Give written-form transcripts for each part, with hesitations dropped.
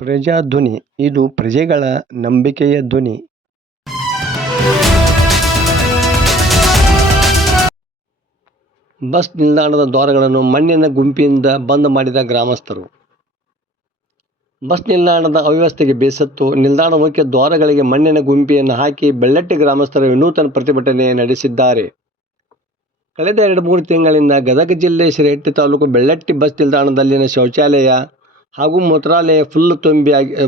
ಪ್ರಜಾಧ್ವನಿ ಇದು ಪ್ರಜೆಗಳ ನಂಬಿಕೆಯ ಧ್ವನಿ. ಬಸ್ ನಿಲ್ದಾಣದ ದ್ವಾರಗಳನ್ನು ಮಣ್ಣಿನ ಗುಂಪಿಯಿಂದ ಬಂದ್ ಮಾಡಿದ ಗ್ರಾಮಸ್ಥರು. ಬಸ್ ನಿಲ್ದಾಣದ ಅವ್ಯವಸ್ಥೆಗೆ ಬೇಸತ್ತು ನಿಲ್ದಾಣ ಮುಖ್ಯ ದ್ವಾರಗಳಿಗೆ ಮಣ್ಣಿನ ಗುಂಪಿಯನ್ನು ಹಾಕಿ ಬೆಳ್ಳಟ್ಟಿ ಗ್ರಾಮಸ್ಥರು ವಿನೂತನ ಪ್ರತಿಭಟನೆ ನಡೆಸಿದ್ದಾರೆ. ಕಳೆದ 2-3 ತಿಂಗಳಿಂದ ಗದಗ ಜಿಲ್ಲೆ ಶಿರಹಟ್ಟಿ ತಾಲೂಕು ಬೆಳ್ಳಟ್ಟಿ ಬಸ್ ನಿಲ್ದಾಣದಲ್ಲಿನ ಶೌಚಾಲಯ ಹಾಗೂ ಮೂತ್ರಾಲಯ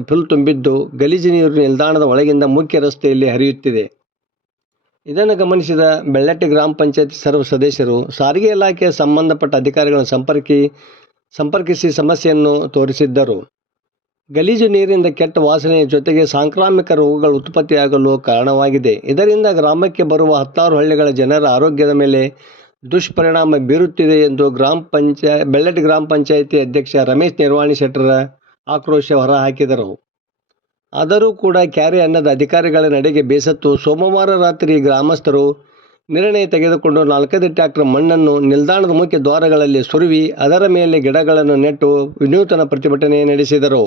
ಫುಲ್ ತುಂಬಿದ್ದು ಗಲೀಜು ನೀರು ನಿಲ್ದಾಣದ ಒಳಗಿಂದ ಮುಖ್ಯ ರಸ್ತೆಯಲ್ಲಿ ಹರಿಯುತ್ತಿದೆ. ಇದನ್ನು ಗಮನಿಸಿದ ಬೆಳ್ಳಟ್ಟಿ ಗ್ರಾಮ ಪಂಚಾಯತ್ ಸರ್ವ ಸದಸ್ಯರು ಸಾರಿಗೆ ಇಲಾಖೆಯ ಸಂಬಂಧಪಟ್ಟ ಅಧಿಕಾರಿಗಳನ್ನು ಸಂಪರ್ಕಿಸಿ ಸಮಸ್ಯೆಯನ್ನು ತೋರಿಸಿದ್ದರು. ಗಲೀಜು ನೀರಿನಿಂದ ಕೆಟ್ಟ ವಾಸನೆಯ ಜೊತೆಗೆ ಸಾಂಕ್ರಾಮಿಕ ರೋಗಗಳು ಉತ್ಪತ್ತಿಯಾಗಲು ಕಾರಣವಾಗಿದೆ. ಇದರಿಂದ ಗ್ರಾಮಕ್ಕೆ ಬರುವ 10 ಹಳ್ಳಿಗಳ ಜನರ ಆರೋಗ್ಯದ ಮೇಲೆ ದುಷ್ಪರಿಣಾಮ ಬೀರುತ್ತಿದೆ ಎಂದು ಬೆಳ್ಳಟ್ಟಿ ಗ್ರಾಮ ಪಂಚಾಯಿತಿ ಅಧ್ಯಕ್ಷ ರಮೇಶ್ ನಿರ್ವಾಣಿ ಶೆಟ್ಟರ್ ಆಕ್ರೋಶ ಹೊರಹಾಕಿದರು. ಆದರೂ ಕೂಡ ಕ್ಯಾರೆ ಅನ್ನದ ಅಧಿಕಾರಿಗಳ ನಡೆಗೆ ಬೇಸತ್ತು ಸೋಮವಾರ ರಾತ್ರಿ ಗ್ರಾಮಸ್ಥರು ನಿರ್ಣಯ ತೆಗೆದುಕೊಂಡು 4 ಟ್ರ್ಯಾಕ್ಟರ್ ಮಣ್ಣನ್ನು ನಿಲ್ದಾಣದ ಮುಖ್ಯ ದ್ವಾರಗಳಲ್ಲಿ ಸುರುವಿ ಅದರ ಮೇಲೆ ಗಿಡಗಳನ್ನು ನೆಟ್ಟು ವಿನೂತನ ಪ್ರತಿಭಟನೆ ನಡೆಸಿದರು.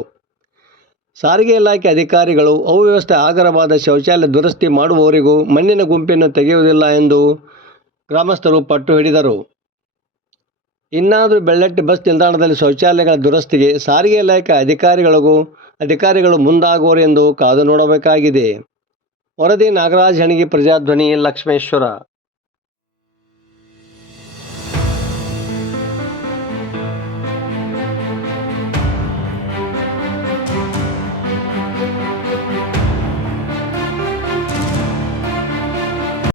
ಸಾರಿಗೆ ಇಲಾಖೆ ಅಧಿಕಾರಿಗಳು ಅವ್ಯವಸ್ಥೆ ಆಗರವಾದ ಶೌಚಾಲಯ ದುರಸ್ತಿ ಮಾಡುವವರೆಗೂ ಮಣ್ಣಿನ ಗುಂಪನ್ನು ತೆಗೆಯುವುದಿಲ್ಲ ಎಂದು ಗ್ರಾಮಸ್ಥರು ಪಟ್ಟು ಹಿಡಿದರು. ಇನ್ನಾದರೂ ಬೆಳ್ಳಟ್ಟಿ ಬಸ್ ನಿಲ್ದಾಣದಲ್ಲಿ ಶೌಚಾಲಯಗಳ ದುರಸ್ತಿಗೆ ಸಾರಿಗೆ ಇಲಾಖೆ ಅಧಿಕಾರಿಗಳು ಮುಂದಾಗುವರು ಎಂದು ಕಾದು ನೋಡಬೇಕಾಗಿದೆ. ವರದಿ ನಾಗರಾಜ್ ಹಣಗಿ, ಪ್ರಜಾಧ್ವನಿ, ಲಕ್ಷ್ಮೇಶ್ವರ.